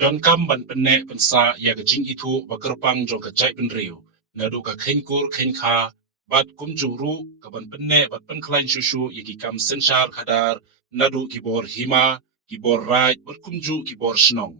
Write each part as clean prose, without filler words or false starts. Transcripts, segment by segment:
Don kam ban penne pensa ya ke jing itu bakerpang jong ke jai penriu. Nadu ka khenkur khenka bat kum juru ka ban penne bat pen klain shushu yaki kam senshar kadar nadu kibor hima kibor raj bat kumju kibor shnong.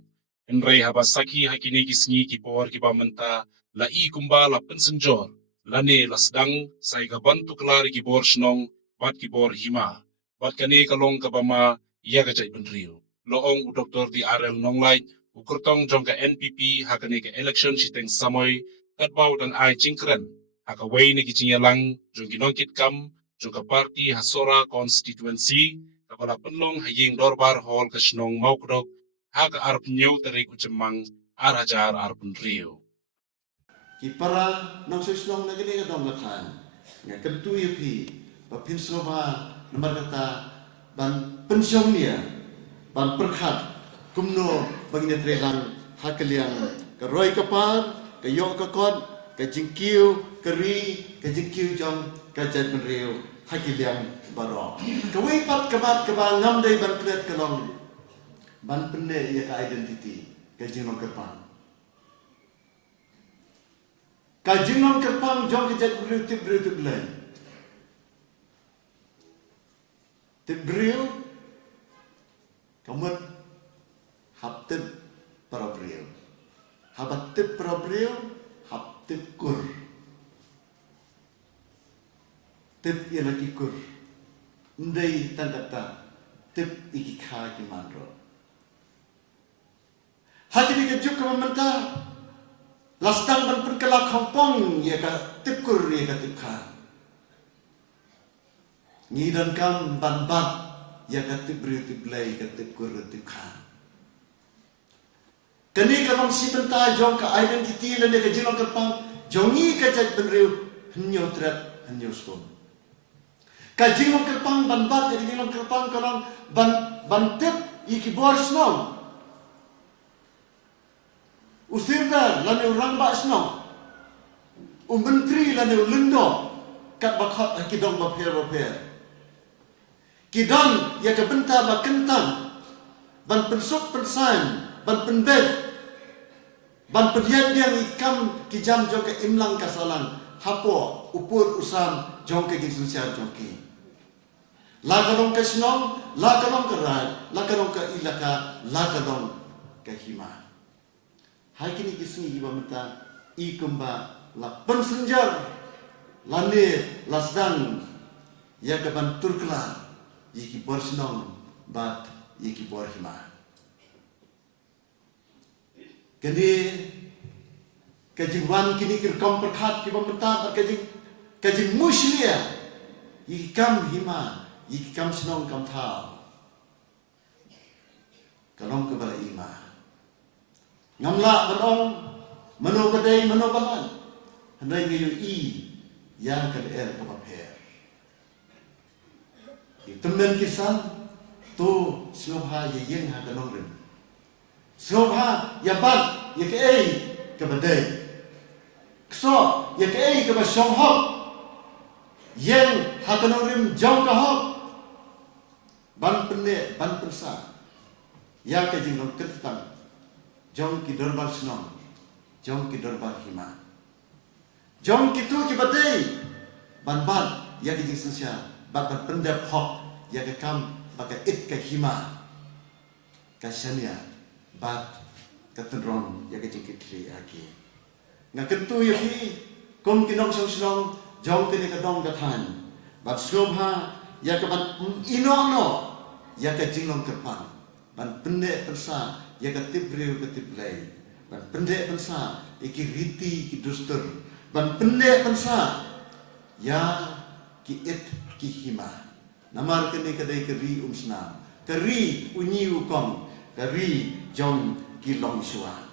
Enrei haba saki hakini kisngi kibor kiba menta la I kumba la pensenjor. Lane la sedang sai ka bantu kelari kibor shnong bat kibor hima. Bat kane kalong kabama ya ke jai penriu. Loong u doktor di RL Nonglai ukurtong jong ka NPP hakane ka election siteng samoy katbau dan ai cingkren haka wei ni kicingyalang jong kinongkit kam jong ka parti hasora constituency kapala penlong haying dorbar hall ka snong maukdok haka arp nyau tarik ucemang arajar arpun rio. Kipara nang seslong na gini kadang lakan nga kentu yupi bapin soba nomor kata ban pensiong niya ban perkhat kumno bagina trelang hakaliang ka roy kapar ka yo ka kon ka jingkiu ka ri ka jingkiu jong ka jan menriu hakiliang baro ka wei pat ka bat ka ba ngam dei ban plet ka long ban penne ya ka identity ka jingong ka pan ka jingong ka pan jong ka jan menriu tip lay tip briu kamu haptip parabriu, habatip parabriu, haptip kur, tip ialah ikur, ndai tanda tip ikikha kimandro. Hati ni kejuk kemamenta, lastang dan perkelak kampung ia ka tip kur ia ka tip kha. Ngidan kam ban ia ka tip briu tip lay ka tip kur tip kha. Kani ka bang si benta jong ka identity la ne ka jinong ka pang jongi ka jat benriu hnyo tret hnyo skom. Ka jinong ka pang ban bat ka jinong ka pang kalang ban tip iki bor snom. Usirda la ne urang ba snom. Menteri la ne ulendo kat bakhat kidong ba pher. Kidong ya ka benta ba kentang ban pensok pensan ban penbed ban pendian yang ikam kijam jong ke imlang kasalan hapo upur usam jong ke ginsusian jong ke la kanong ke snom la kanong ke rai la kanong ke ilaka la kanong ke hima hai kini kisni iba menta ikumba la pensenjar lane lasdang ya ke ban turkla yiki borsnom bat yiki bor hima. Kini kajiwan kini kirkom perkhat ki pementa kajing muslia ikam hima ikam senong kam thao kalong ke bala ima ngamla menong meno badai meno balan handai ngayu I yang kan ka paper itemen kisan tu sloha yeng ha kanong rim Sobha ya ban ya ke ai ke badai. Kso ya ke ai ke basong hok. Yang hakanorim jong ka hok. Ban penne ban persa. Ya ke jingong ketang. Jong ki dorbar senong. Jong ki dorbar hima. Jong ki tu ki badai. Ban ya ke jing sensia. Ban pendep hok ya ke kam baka it ke hima. Kasania bat katendron ya kecikit li aki ngakentu ya ki kom kinong song jong kini kadong gathan bat slobha ya ke bat inono ya ke jinglong kerpan ban pendek persa ya ke tibriu ke tiblai ban pendek persa iki riti ki dustur ban pendek persa ya ki it ki hima namar kini kadai keri umsna keri unyi ukong kari jong kilong suan